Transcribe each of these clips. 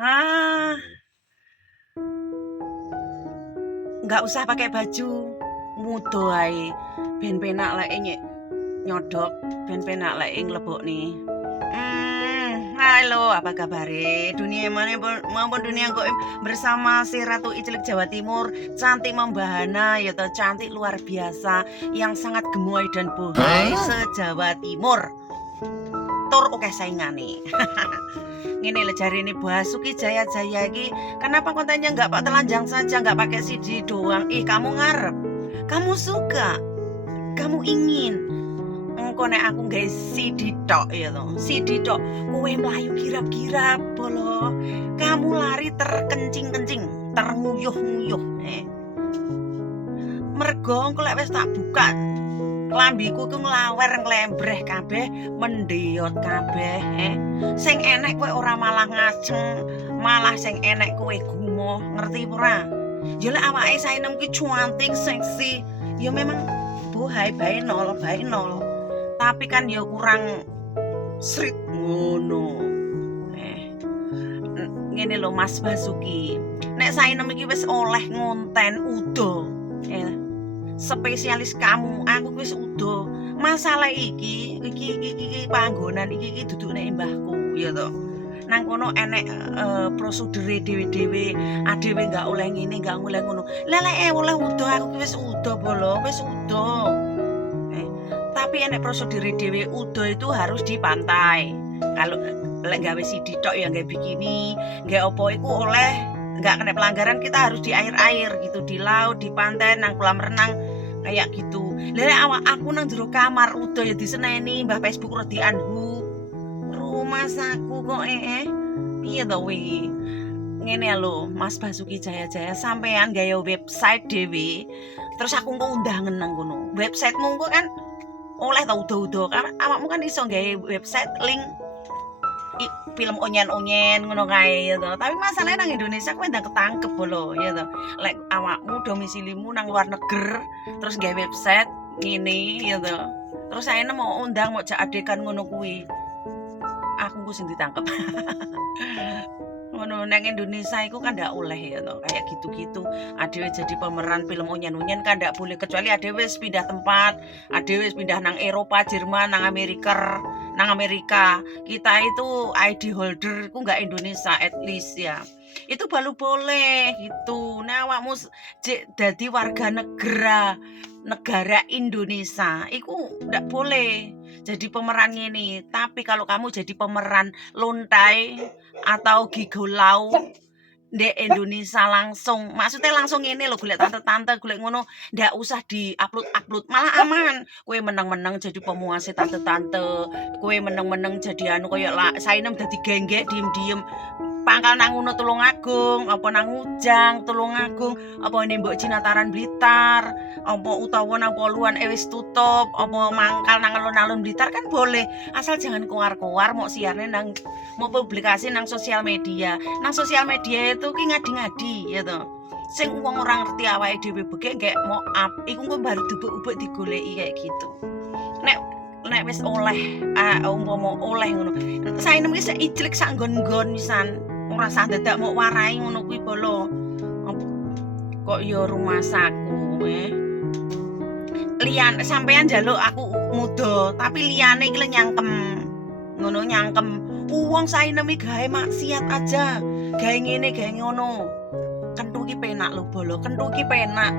Ah, nggak usah pakai baju mudo ae. Ben penak lek nyodok, ben penak lek nglebokne. Halo, apa kabare? Dunia mana maupun dunia goib bersama si Ratu Icilik Jawa Timur, cantik membahana, yaitu cantik luar biasa yang sangat gemoy dan bohai se-Jawa Timur. Tur oke saingane. Ngene lho jarine Basuki Jaya iki, kenapa kontennya nggak pak telanjang saja, nggak pakai CD doang? Kamu ngarep, kamu suka, kamu ingin. Engko nek aku nggawe CD tok ya to. CD tok kowe mlayu girap-girap bolo. Kamu lari terkencing-kencing, ternguyuh-nguyuh. Mergo engko lek wis tak buka klambiku ku nglawer nglembreh kabeh, mendeot kabeh. Sing enek kowe ora malah ngaceng, malah sing enek kowe gumoh, ngerti ora? Ya lek awake saenem ki cantik, seksi, ya memang bohai bae nol. Tapi kan ya kurang srit ngono. Ngene lho Mas Basuki. Nek saenem iki wis oleh ngonten udo. Spesialis kamu, aku wis udo. Masalah iki panggonan iki dudu nek mbahku ya to. Nang kono enek prosedure dhewe-dhewe, adewe enggak oleh ngene, enggak oleh ngono. Leleke oleh udo, aku wis udo bolo, wis udo. Tapi enek prosedure dhewe, udo itu harus di pantai. Kalau lek gawe CD tok ya gawe bikini, gawe opo iku oleh enggak kena pelanggaran, kita harus di air gitu, di laut, di pantai, nang kolam renang kayak gitu. Lha awak aku nang jero kamar udo ya diseneni mbah Facebook ora dianhu. Rumah saku kok piye to wi? Ngene lho Mas Basuki Jaya sampean gawe website dhewe. Terus aku engko undangan nang kono. Websitemu engko kan oleh ta udo-udo kan awakmu kan iso gawe website link film onyen-onyen ngono kae ya to. Tapi masalahnya nang Indonesia kowe ndang ketangkep bolo ya to. Lek awakmu domisilimu nang luar negeri terus gawe website ngene ya to. Terus saene mau undang mau jak adekan ngono kuwi. Aku ku sing ditangkep. Ngono nang Indonesia iku kan ndak oleh ya to. Kayak gitu-gitu. Adewe jadi pemeran film onyen-onyen kan ndak boleh kecuali adewe wis pindah tempat, adewe wis pindah nang Eropa, Jerman, nang Amerika. Kita itu ID holder ku nggak Indonesia at least ya. Itu baru boleh gitu. Nah awakmu dadi warga negara Indonesia iku ndak boleh jadi pemeran ini. Tapi kalau kamu jadi pemeran lontai atau gigolau di Indonesia maksudnya langsung ini loh, golek tante-tante, golek ngono, ndak usah di-upload, malah aman. Kowe meneng-meneng jadi pemuase tante-tante, kowe meneng-meneng jadi anu koyo sainem dadi genggek diem-diem pangkal nang ngono Tulungagung, apa nang Ujang Tulungagung, apa ning Mbok Cinataran Blitar, apa utawa nang Poluan wis tutup, apa mangkal nang alun-alun Blitar kan boleh, asal jangan keluar-keluar mau siarne nang mau publikasi nang sosial media. Nang sosial media itu ki ngadi-ngadi ya to. Sing wong ora ngerti awake dhewe begek gek mau up, iku engko baru dubuk-ubuk digoleki kayak gitu. Nek wis oleh umpama oleh ngono. Saenem ki icilik sak nggon-nggon pisan. Ora sah dadak mok warai ngono kuwi bolo. Kok ya rumah saku liyan sampean njaluk aku muda, tapi liyane iki nyangkem. Ngono nyangkem. Wong saenem iki gawe maksiat aja. Gawe ngene, gawe ngono. Kentu ki penak lho bolo, kentu ki penak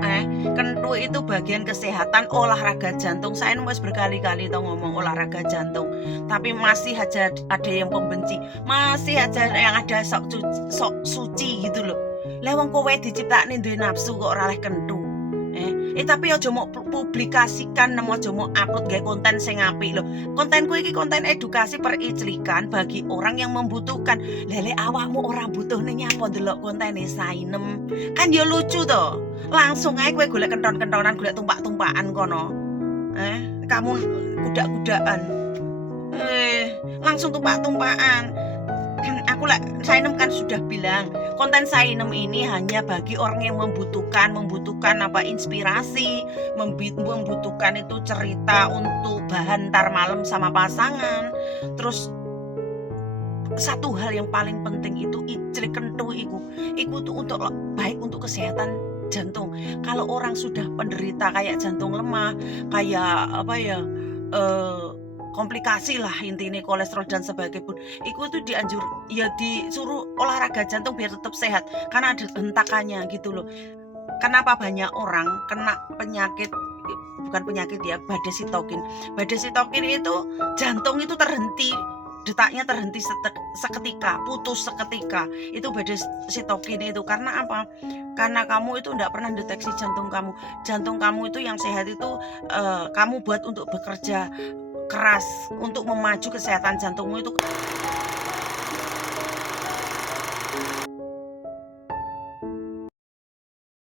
Kentu itu bagian kesehatan olahraga jantung. Saya wis berkali-kali tau ngomong olahraga jantung, tapi masih aja ada yang pembenci, masih aja yang ada sok suci gitu loh. Lah wong kowe diciptakne duwe nafsu kok ora oleh kentu. Tapi aja mau publikasikan, aja mau upload gawe konten sing apik lho. Kontenku iki konten edukasi periclikan bagi orang yang membutuhkan. Lele awakmu ora butuhne nyapa ndelok kontene sainem. Kan ya lucu to. Langsung ae kowe golek kenton-kentonan, golek tumpak-tumpakan kono. Kamu kudak-kudakan. Langsung tumpak-tumpakan. Aku Sainem kan sudah bilang konten Sainem ini hanya bagi orang yang membutuhkan apa inspirasi, membutuhkan itu cerita untuk bahan tar malam sama pasangan. Terus satu hal yang paling penting itu jelik kentu iku tuh baik untuk kesehatan jantung. Kalau orang sudah penderita kayak jantung lemah, kayak apa ya, komplikasi lah intinya kolesterol dan sebagainya pun, iku tuh disuruh olahraga jantung biar tetap sehat karena ada hentakannya gitu loh. Kenapa banyak orang kena penyakit, bukan penyakit ya, badai sitokin. Badai sitokin itu jantung itu terhenti, detaknya terhenti seketika, putus seketika. Itu badai sitokin itu karena apa? Karena kamu itu tidak pernah deteksi jantung kamu. Jantung kamu itu yang sehat itu kamu buat untuk bekerja keras untuk memacu kesehatan jantungmu itu.